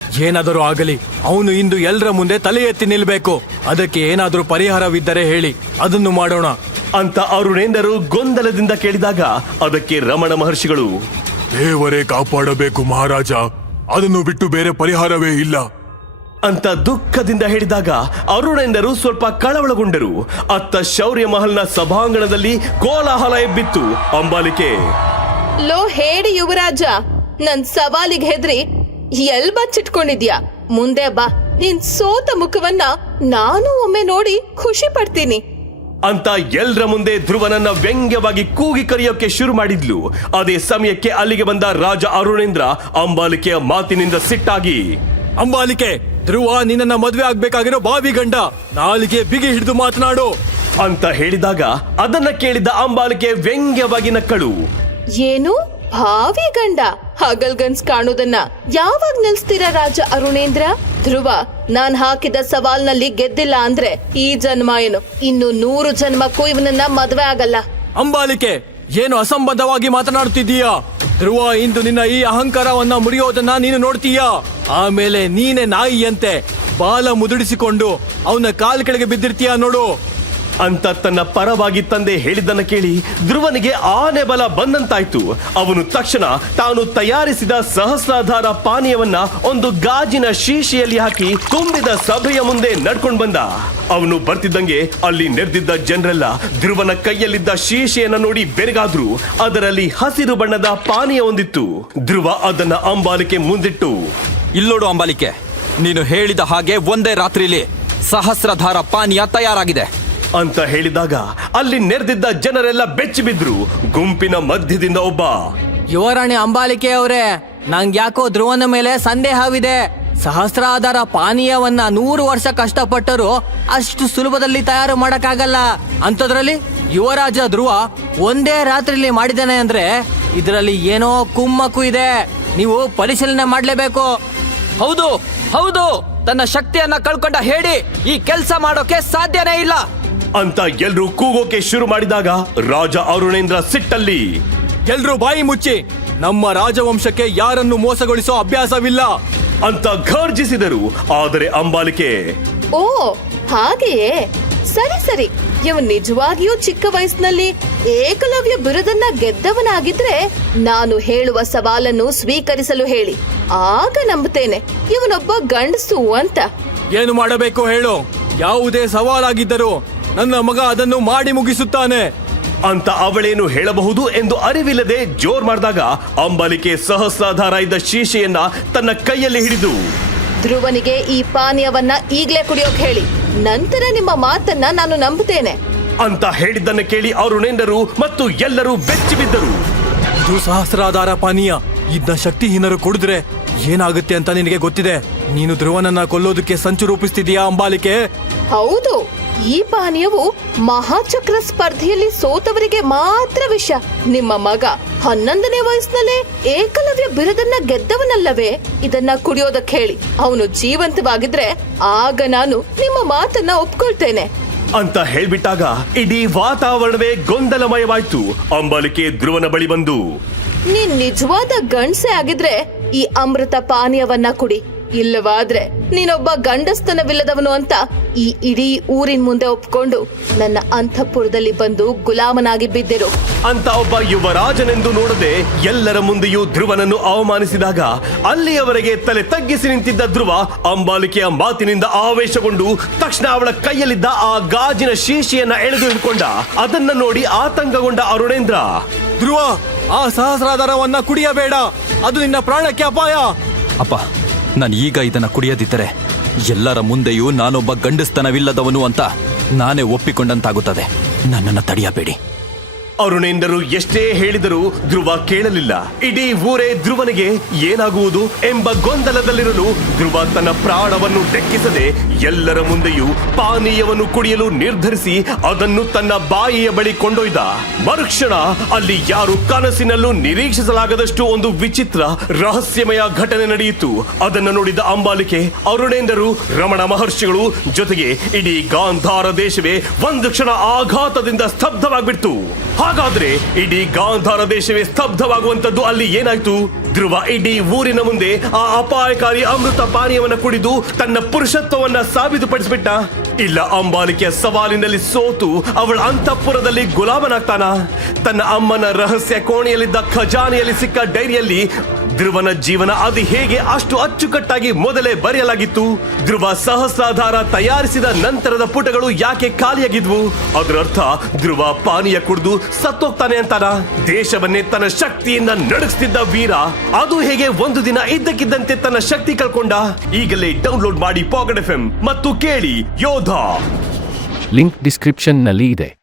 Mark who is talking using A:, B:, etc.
A: ಏನಾದರೂ ಆಗಲಿ ಅವನು ಇಂದು ಎಲ್ಲರ ಮುಂದೆ ತಲೆ ಎತ್ತಿ ನಿಲ್ಬೇಕು. ಅದಕ್ಕೆ ಏನಾದರೂ ಪರಿಹಾರವಿದ್ದರೆ ಹೇಳಿ, ಅದನ್ನು ಮಾಡೋಣ
B: ಅಂತ ಅರುಣೇಂದ್ರರು ಗೊಂದಲದಿಂದ ಕೇಳಿದಾಗ ಅದಕ್ಕೆ ರಮಣ ಮಹರ್ಷಿಗಳು,
C: ದೇವರೇ ಕಾಪಾಡಬೇಕು ಮಹಾರಾಜ, ಅದನ್ನು ಬಿಟ್ಟು ಬೇರೆ ಪರಿಹಾರವೇ ಇಲ್ಲ
B: ಅಂತ ದುಃಖದಿಂದ ಹೇಳಿದಾಗ ಅರುಣೇಂದ್ರರು ಸ್ವಲ್ಪ ಕಳವಳಗೊಂಡರು. ಅತ್ತ ಶೌರ್ಯ ಮಹಲ್ನ ಸಭಾಂಗಣದಲ್ಲಿ ಕೋಲಾಹಲ ಎಬ್ಬಿತ್ತು. ಅಂಬಾಲಿಕೆ,
D: ಲೋ ಹೇಳಿ ಯುವರಾಜ, ನನ್ ಸವಾಲಿಗೆ ಹೆದ್ರಿ ಎಲ್ ಬಚ್ಚಿಟ್ಕೊಂಡಿದ್ಯಾ? ಮುಂದೆ ಬಾ, ನಿನ್ ಸೋತ ಮುಖವನ್ನ ನಾನು ಒಮ್ಮೆ ನೋಡಿ ಖುಷಿ ಪಡ್ತೀನಿ
B: ಅಂತ ಎಲ್ರ ಮುಂದೆ ಧ್ರುವನನ್ನ ವ್ಯಂಗ್ಯವಾಗಿ ಕೂಗಿ ಕರೆಯೋಕೆ ಶುರು ಮಾಡಿದ್ಲು. ಅದೇ ಸಮಯಕ್ಕೆ ಅಲ್ಲಿಗೆ ಬಂದ ರಾಜ ಅರುಣೇಂದ್ರ ಅಂಬಾಲಿಕೆಯ ಮಾತಿನಿಂದ ಸಿಟ್ಟಾಗಿ,
A: ಅಂಬಾಲಿಕೆ, ಧ್ರುವ ನಿನ್ನ ಮದ್ವೆ ಆಗ್ಬೇಕಾಗಿರೋ ಬಾವಿ ಗಂಡ, ನಾಲಿಗೆ ಬಿಗಿ ಹಿಡಿದು ಮಾತನಾಡು
B: ಅಂತ ಹೇಳಿದಾಗ ಅದನ್ನ ಕೇಳಿದ ಅಂಬಾಲಿಕೆ ವ್ಯಂಗ್ಯವಾಗಿ ನಕ್ಕಳು.
D: ಏನು ಭಾವಿ ಗಂಡ? ಹಗಲ್ಗನ್ಸ್ ಕಾಣೋದನ್ನ ಯಾವಾಗ ನಿಲ್ಸ್ತೀರಾ ರಾಜ ಅರುಣೇಂದ್ರ? ಧ್ರುವ, ನಾನ್ ಹಾಕಿದ ಸವಾಲ್ನಲ್ಲಿ ಗೆದ್ದಿಲ್ಲ ಅಂದ್ರೆ ಈ ಜನ್ಮ ಏನು, ಇನ್ನು 100 ಜನ್ಮಕ್ಕೂ ಇವನನ್ನ ಮದ್ವೆ ಆಗಲ್ಲ.
A: ಅಂಬಾಲಿಕೆ, ಏನು ಅಸಂಬದ್ಧವಾಗಿ ಮಾತನಾಡುತ್ತಿದ್ದೀಯಾ? ಧ್ರುವ ಇಂದು ನಿನ್ನ ಈ ಅಹಂಕಾರವನ್ನ ಮುರಿಯೋದನ್ನ ನೀನು ನೋಡ್ತೀಯಾ? ಆಮೇಲೆ ನೀನೆ ನಾಯಿಯಂತೆ ಬಾಲ ಮುದುಡಿಸಿಕೊಂಡು ಅವನ ಕಾಲ್ ಕೆಳಗೆ ಬಿದ್ದಿರ್ತೀಯ ನೋಡು
B: ಅಂತ ತನ್ನ ಪರವಾಗಿ ತಂದೆ ಹೇಳಿದ್ದನ್ನ ಕೇಳಿ ಧ್ರುವನಿಗೆ ಆನೆ ಬಲ ಬಂದಂತಾಯ್ತು. ಅವನು ತಕ್ಷಣ ತಾನು ತಯಾರಿಸಿದ ಸಹಸ್ರಾಧಾರ ಪಾನೀಯವನ್ನ ಒಂದು ಗಾಜಿನ ಶೀಶೆಯಲ್ಲಿ ಹಾಕಿ ತುಂಬಿದ ಸಭೆಯ ಮುಂದೆ ನಡ್ಕೊಂಡು ಬಂದ. ಅವನು ಬರ್ತಿದ್ದಂಗೆ ಅಲ್ಲಿ ನೆರೆದಿದ್ದ ಜನರೆಲ್ಲ ಧ್ರುವನ ಕೈಯಲ್ಲಿದ್ದ ಶೀಶೆಯನ್ನ ನೋಡಿ ಬೆರಗಾದ್ರು. ಅದರಲ್ಲಿ ಹಸಿರು ಬಣ್ಣದ ಪಾನೀಯ ಒಂದಿತ್ತು. ಧ್ರುವ ಅದನ್ನ ಅಂಬಾಲಿಕೆ ಮುಂದಿಟ್ಟು,
E: ಇಲ್ಲೋಡು ಅಂಬಾಲಿಕೆ, ನೀನು ಹೇಳಿದ ಹಾಗೆ ಒಂದೇ ರಾತ್ರಿಲಿ ಸಹಸ್ರಧಾರ ಪಾನೀಯ ತಯಾರಾಗಿದೆ
B: ಅಂತ ಹೇಳಿದಾಗ ಅಲ್ಲಿ ನೆರೆದಿದ್ದ ಜನರೆಲ್ಲ ಬೆಚ್ಚಿ ಬಿದ್ರು. ಗುಂಪಿನ ಮಧ್ಯದಿಂದ ಒಬ್ಬ,
A: ಯುವರಾಣಿ ಅಂಬಾಲಿಕೆ ಅವರೇ, ನಂಗೆ ಯಾಕೋ ಧ್ರುವನ ಮೇಲೆ ಸಂದೇಹವಿದೆ. ಸಹಸ್ರಾಧಾರ ಪಾನೀಯವನ್ನ 100 ವರ್ಷ ಕಷ್ಟಪಟ್ಟರು ಅಷ್ಟು ಸುಲಭದಲ್ಲಿ ತಯಾರು ಮಾಡಕ್ಕಾಗಲ್ಲ. ಅಂಥದ್ರಲ್ಲಿ ಯುವರಾಜ ಧ್ರುವ ಒಂದೇ ರಾತ್ರಿಲಿ ಮಾಡಿದ್ದಾನೆ ಅಂದ್ರೆ ಇದರಲ್ಲಿ ಏನೋ ಕುಮ್ಮಕ್ಕು ಇದೆ. ನೀವು ಪರಿಶೀಲನೆ ಮಾಡ್ಲೇಬೇಕು.
E: ಹೌದು ಹೌದು, ತನ್ನ ಶಕ್ತಿಯನ್ನ ಕಳ್ಕೊಂಡ ಹೇಳಿ ಈ ಕೆಲಸ ಮಾಡೋಕೆ ಸಾಧ್ಯನೇ ಇಲ್ಲ
B: ಅಂತ ಎಲ್ರೂ ಕೂಗೋಕೆ ಶುರು ಮಾಡಿದಾಗ ರಾಜ ಅರುಣೇಂದ್ರ ಸಿಟ್ಟಲ್ಲಿ,
A: ಎಲ್ರೂ ಬಾಯಿ ಮುಚ್ಚಿ, ನಮ್ಮ ರಾಜವಂಶಕ್ಕೆ ಯಾರನ್ನು ಮೋಸಗೊಳಿಸೋ ಅಭ್ಯಾಸವಿಲ್ಲ
B: ಅಂತ ಘರ್ಜಿಸಿದರು. ಆದರೆ ಅಂಬಾಲಿಕೆ,
D: ಓ ಹಾಗೆಯೇ, ಸರಿ ಸರಿ, ಇವನ್ ನಿಜವಾಗಿಯೂ ಚಿಕ್ಕ ವಯಸ್ಸಿನಲ್ಲಿ ಏಕಲವ್ಯ ಬಿರುದನ್ನ ಗೆದ್ದವನಾಗಿದ್ರೆ ನಾನು ಹೇಳುವ ಸವಾಲನ್ನು ಸ್ವೀಕರಿಸಲು ಹೇಳಿ, ಆಗ ನಂಬುತ್ತೇನೆ ಇವನೊಬ್ಬ ಗಂಡಸು ಅಂತ.
A: ಏನು ಮಾಡಬೇಕು ಹೇಳು? ಯಾವುದೇ ಸವಾಲಾಗಿದ್ದರೂ ನನ್ನ ಮಗ ಅದನ್ನು ಮಾಡಿ ಮುಗಿಸುತ್ತಾನೆ
B: ಅಂತ ಅವಳೇನು ಹೇಳಬಹುದು ಎಂದು ಅರಿವಿಲ್ಲದೆ ಜೋರ್ ಮಾಡಿದಾಗ ಅಂಬಾಲಿಕೆ ಸಹಸ್ರಾಧಾರ ಇದ್ದ ಶೀಶೆಯನ್ನ ತನ್ನ ಕೈಯಲ್ಲಿ ಹಿಡಿದು,
D: ಧ್ರುವನಿಗೆ ಈ ಪಾನೀಯವನ್ನ ಈಗ್ಲೇ ಕುಡಿಯೋಕ್ ಹೇಳಿ, ನಂತರ ನಿಮ್ಮ ಮಾತನ್ನ ನಾನು ನಂಬುತ್ತೇನೆ
B: ಅಂತ ಹೇಳಿದ್ದನ್ನು ಕೇಳಿ ಅರುಣೇಂದ್ರರು ಮತ್ತು ಎಲ್ಲರೂ ಬೆಚ್ಚಿ ಬಿದ್ದರು.
A: ಇದು ಸಹಸ್ರಾಧಾರ ಪಾನೀಯ. ಇದನ್ನ ಶಕ್ತಿಹೀನರು ಕುಡಿದ್ರೆ ಏನಾಗುತ್ತೆ ಅಂತ ನಿನಗೆ ಗೊತ್ತಿದೆ. ನೀನು ಧ್ರುವನನ್ನ ಕೊಲ್ಲೋದಕ್ಕೆ ಸಂಚು ರೂಪಿಸ್ತಿದೀಯಾ ಅಂಬಾಲಿಕೆ?
D: ಹೌದು, ಈ ಪಾನೀಯವು ಮಹಾಚಕ್ರ ಸ್ಪರ್ಧೆಯಲ್ಲಿ ಸೋತವರಿಗೆ ಮಾತ್ರ ವಿಷ. ನಿಮ್ಮ ಮಗ 11ನೇ ವಯಸ್ಸಿನಲ್ಲೇ ಏಕಲವ್ಯ ಬಿರುದನ್ನ ಗೆದ್ದವನಲ್ಲವೇ? ಇದನ್ನ ಕುಡಿಯೋದಕ್ಕೆ ಹೇಳಿ, ಅವನು ಜೀವಂತವಾಗಿದ್ರೆ ಆಗ ನಾನು ನಿಮ್ಮ ಮಾತನ್ನ ಒಪ್ಕೊಳ್ತೇನೆ
B: ಅಂತ ಹೇಳ್ಬಿಟ್ಟಾಗ ಇಡೀ ವಾತಾವರಣವೇ ಗೊಂದಲಮಯವಾಯ್ತು. ಅಂಬಾಲಿಕೆ ಧ್ರುವನ ಬಳಿ ಬಂದು,
D: ನೀನ್ ನಿಜವಾದ ಗಂಡ್ಸೆ ಆಗಿದ್ರೆ ಈ ಅಮೃತ ಪಾನೀಯವನ್ನ ಕುಡಿ, ಇಲ್ಲವಾದ್ರೆ ನೀನೊಬ್ಬ ಗಂಡಸ್ತನವಿಲ್ಲದವನು ಅಂತ ಈ ಇಡೀ ಊರಿನ ಮುಂದೆ ಒಪ್ಕೊಂಡು ನನ್ನ ಅಂತಃಪುರದಲ್ಲಿ ಬಂದು ಗುಲಾಮನಾಗಿ ಬಿದ್ದಿರು
B: ಅಂತ ಒಬ್ಬ ಯುವರಾಜನೆಂದು ನೋಡದೆ ಎಲ್ಲರ ಮುಂದೆಯೂ ಧ್ರುವನನ್ನು ಅವಮಾನಿಸಿದಾಗ ಅಲ್ಲಿಯವರೆಗೆ ತಲೆ ತಗ್ಗಿಸಿ ನಿಂತಿದ್ದ ಧ್ರುವ ಅಂಬಾಲಿಕೆಯ ಮಾತಿನಿಂದ ಆವೇಶಗೊಂಡು ತಕ್ಷಣ ಅವಳ ಕೈಯಲ್ಲಿದ್ದ ಆ ಗಾಜಿನ ಶೀಶೆಯನ್ನ ಎಳೆದು ಹಿಡ್ಕೊಂಡ. ಅದನ್ನ ನೋಡಿ ಆತಂಕಗೊಂಡ ಅರುಣೇಂದ್ರ,
A: ಧ್ರುವ, ಆ ಸಹಸ್ರಾಧಾರವನ್ನ ಕುಡಿಯಬೇಡ, ಅದು ನಿನ್ನ ಪ್ರಾಣಕ್ಕೆ ಅಪಾಯ.
E: ಅಪ್ಪ, ನಾನು ಈಗ ಇದನ್ನ ಕುಡಿಯದಿದ್ದರೆ ಎಲ್ಲರ ಮುಂದೆಯೂ ನಾನೊಬ್ಬ ಗಂಡಸ್ತನವಿಲ್ಲದವನು ಅಂತ ನಾನೇ ಒಪ್ಪಿಕೊಂಡಂತಾಗುತ್ತದೆ. ನನ್ನನ್ನು ತಡೆಯಬೇಡಿ.
B: ಅರುಣೇಂದ್ರರು ಎಷ್ಟೇ ಹೇಳಿದರೂ ಧ್ರುವ ಕೇಳಲಿಲ್ಲ. ಇಡೀ ಊರೇ ಧ್ರುವನಿಗೆ ಏನಾಗುವುದು ಎಂಬ ಗೊಂದಲದಲ್ಲಿರಲು ಧ್ರುವ ತನ್ನ ಪ್ರಾಣವನ್ನು ಲೆಕ್ಕಿಸದೆ ಎಲ್ಲರ ಮುಂದೆಯೂ ಪಾನೀಯವನ್ನು ಕುಡಿಯಲು ನಿರ್ಧರಿಸಿ ಅದನ್ನು ತನ್ನ ಬಾಯಿಯ ಬಳಿ ಕೊಂಡೊಯ್ದ. ಮರುಕ್ಷಣ ಅಲ್ಲಿ ಯಾರು ಕನಸಿನಲ್ಲೂ ನಿರೀಕ್ಷಿಸಲಾಗದಷ್ಟು ಒಂದು ವಿಚಿತ್ರ ರಹಸ್ಯಮಯ ಘಟನೆ ನಡೆಯಿತು. ಅದನ್ನು ನೋಡಿದ ಅಂಬಾಲಿಕೆ, ಅರುಣೇಂದ್ರರು, ರಮಣ ಮಹರ್ಷಿಗಳು ಜೊತೆಗೆ ಇಡೀ ಗಾಂಧಾರ ದೇಶವೇ ಒಂದು ಕ್ಷಣ ಆಘಾತದಿಂದ ಸ್ತಬ್ಧವಾಗಿಬಿಡ್ತು. ಹಾಗಾದ್ರೆ ಇಡೀ ಗಾಂಧಾರ ದೇಶವೇ ಸ್ತಬ್ಧವಾಗುವಂತದ್ದು ಅಲ್ಲಿ ಏನಾಯ್ತು? ಧ್ರುವ ಇಡೀ ಊರಿನ ಮುಂದೆ ಆ ಅಪಾಯಕಾರಿ ಅಮೃತ ಪಾನೀಯವನ್ನ ಕುಡಿದು ತನ್ನ ಪುರುಷತ್ವವನ್ನ ಸಾಬೀತುಪಡಿಸ್ಬಿಟ್ಟ. ಇಲ್ಲ, ಅಂಬಾಲಿಕೆಯ ಸವಾಲಿನಲ್ಲಿ ಸೋತು ಅವಳ ಅಂತಃಪುರದಲ್ಲಿ ಗುಲಾಮನಾಗ್ತಾನ. ತನ್ನ ಅಮ್ಮನ ರಹಸ್ಯ ಕೋಣೆಯಲ್ಲಿದ್ದ ಖಜಾನೆಯಲ್ಲಿ ಸಿಕ್ಕ ಡೈರಿಯಲ್ಲಿ ಧ್ರುವನ ಜೀವನ ಅದು ಹೇಗೆ ಅಷ್ಟು ಅಚ್ಚುಕಟ್ಟಾಗಿ ಮೊದಲೇ ಬರೆಯಲಾಗಿತ್ತು. ಧ್ರುವ ಸಹಸ್ರಾಧಾರ ತಯಾರಿಸಿದ ನಂತರದ ಪುಟಗಳು ಯಾಕೆ ಖಾಲಿಯಾಗಿದ್ವು? ಅದರ ಅರ್ಥ ಧ್ರುವ ಪಾನೀಯ ಕುಡಿದು ಸತ್ತೋಗ್ತಾನೆ ಅಂತಾನ. ದೇಶವನ್ನೇ ತನ್ನ ಶಕ್ತಿಯಿಂದ ನಡುಗಿಸ್ತಿದ್ದ ವೀರ ಅದು ಹೇಗೆ ಒಂದು ದಿನ ಇದ್ದಕ್ಕಿದ್ದಂತೆ ತನ್ನ ಶಕ್ತಿ ಕಳ್ಕೊಂಡ? ಈಗಲೇ ಡೌನ್ಲೋಡ್ ಮಾಡಿ ಪಾಕೆಟ್ FM ಮತ್ತು ಕೇಳಿ ಯೋಧ.
F: ಲಿಂಕ್ ಡಿಸ್ಕ್ರಿಪ್ಷನ್ನಲ್ಲಿ ಇದೆ.